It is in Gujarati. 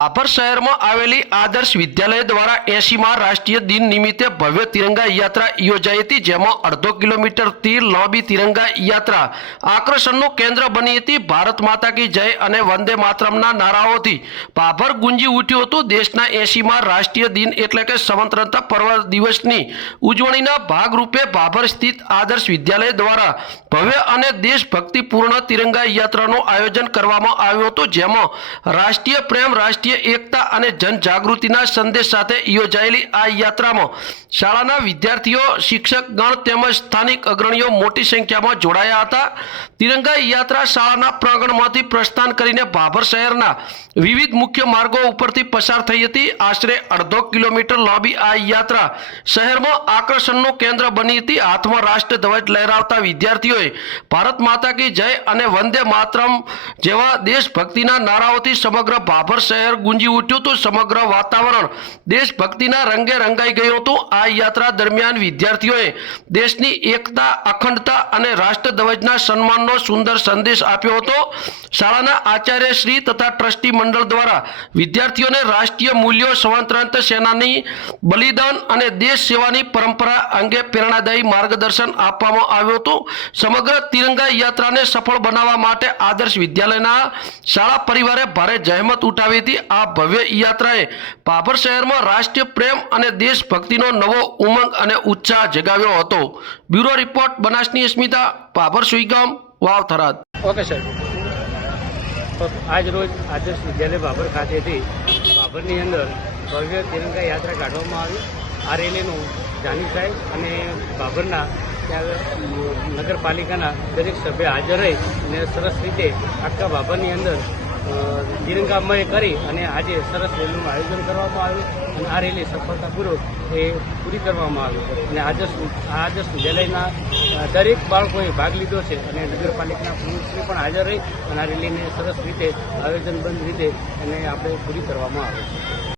ભાભર શહેરમાં આવેલી આદર્શ વિદ્યાલય દ્વારા 80મા રાષ્ટ્રીય દિન નિમિત્તે ભવ્ય તિરંગા યાત્રા યોજાઈ હતી, જેમાં અડધો કિલોમીટરથી લાંબી તિરંગા યાત્રા આકર્ષણનું કેન્દ્ર બની હતી। ભારત માતા કી જય અને વંદે માતરમના નારાઓથી ભાભર ગુંજી ઉઠ્યું હતું। દેશના 80મા રાષ્ટ્રીય દિન એટલે કે સ્વતંત્રતા પર્વ દિવસની ઉજવણીના ભાગરૂપે ભાભર સ્થિત આદર્શ વિદ્યાલય દ્વારા ભવ્ય અને દેશભક્તિપૂર્ણ તિરંગા યાત્રાનું આયોજન કરવામાં આવ્યું હતું, જેમાં રાષ્ટ્રીય પ્રેમ, રાષ્ટ્રીય એકતા અને જનજાગૃતિના સંદેશ સાથે યોજાયેલી આ યાત્રામાં શાળાના વિદ્યાર્થીઓ, શિક્ષકગણ તેમજ સ્થાનિક અગ્રણીઓ મોટી સંખ્યામાં જોડાયા હતા। તિરંગા યાત્રા શાળાના પ્રાંગણમાંથી પ્રસ્થાન કરીને ભાભર શહેરના વિવિધ મુખ્ય માર્ગો ઉપરથી પસાર થઈ હતી। આશરે અડધો કિલોમીટર લાંબી આ યાત્રા શહેરમાં આકર્ષણનું કેન્દ્ર બની હતી। હાથમાં રાષ્ટ્રધ્વજ લહેરાવતા વિદ્યાર્થીઓએ ભારત માતા કી જય અને વંદે માતરમ જેવા દેશભક્તિના નારાઓથી સમગ્ર ભાભર શહેર ગુંજી ઉઠ્યું હતું। સમગ્ર વાતાવરણ દેશભક્તિના રંગે રંગાઈ ગયું હતું। આ યાત્રા દરમિયાન વિદ્યાર્થીઓએ દેશની એકતા, અખંડતા અને રાષ્ટ્રધ્વજના સન્માનનો સુંદર સંદેશ આપ્યો હતો। શાળાના આચાર્ય શ્રી તથા ટ્રસ્ટી મંડળ દ્વારા વિદ્યાર્થીઓને રાષ્ટ્રીય મૂલ્યો, સ્વાતંત્ર્ય સેનાની બલિદાન અને દેશ સેવાની પરંપરા અંગે પ્રેરણાદાયી માર્ગદર્શન આપવામાં આવ્યું હતું। સમગ્ર તિરંગા યાત્રાને સફળ બનાવવા માટે આદર્શ વિદ્યાલયના શાળા પરિવારે ભારે જહેમત ઉઠાવી હતી। આ ભવ્ય યાત્રાએ ભાભર શહેરમાં રાષ્ટ્રીય પ્રેમ અને દેશભક્તિનો નવો ઉમંગ અને ઉત્સાહ જગાવ્યો હતો। બ્યુરો રિપોર્ટ, બનાસની અસ્મિતા, ભાભર સુઈગામ, વાવ, થરાદ। Okay sir. તો આજ રોજ આદર્શ વિદ્યાલય ભાભર ખાતેથી ભાભરની અંદર ભવ્ય તિરંગા યાત્રા કાઢવામાં આવી। આ રેલીનું જાની સાહેબ અને ભાભરના ત્યાં નગરપાલિકાના દરેક સભ્ય હાજર રહી અને સરસ રીતે આખા ભાભરની અંદર તિરંગામય કરી અને આજે સરસ રેલીનું આયોજન કરવામાં આવ્યું અને આ રેલી સફળતાપૂર્વક એ પૂરી કરવામાં આવી અને આદર્શ વિદ્યાલયના દરેક બાળકોએ ભાગ લીધો છે અને નગરપાલિકાના પ્રમુખશ્રી પણ હાજર રહી અને આ રેલીને સરસ રીતે આયોજનબદ્ધ રીતે એને આપણે પૂરી કરવામાં આવે છે।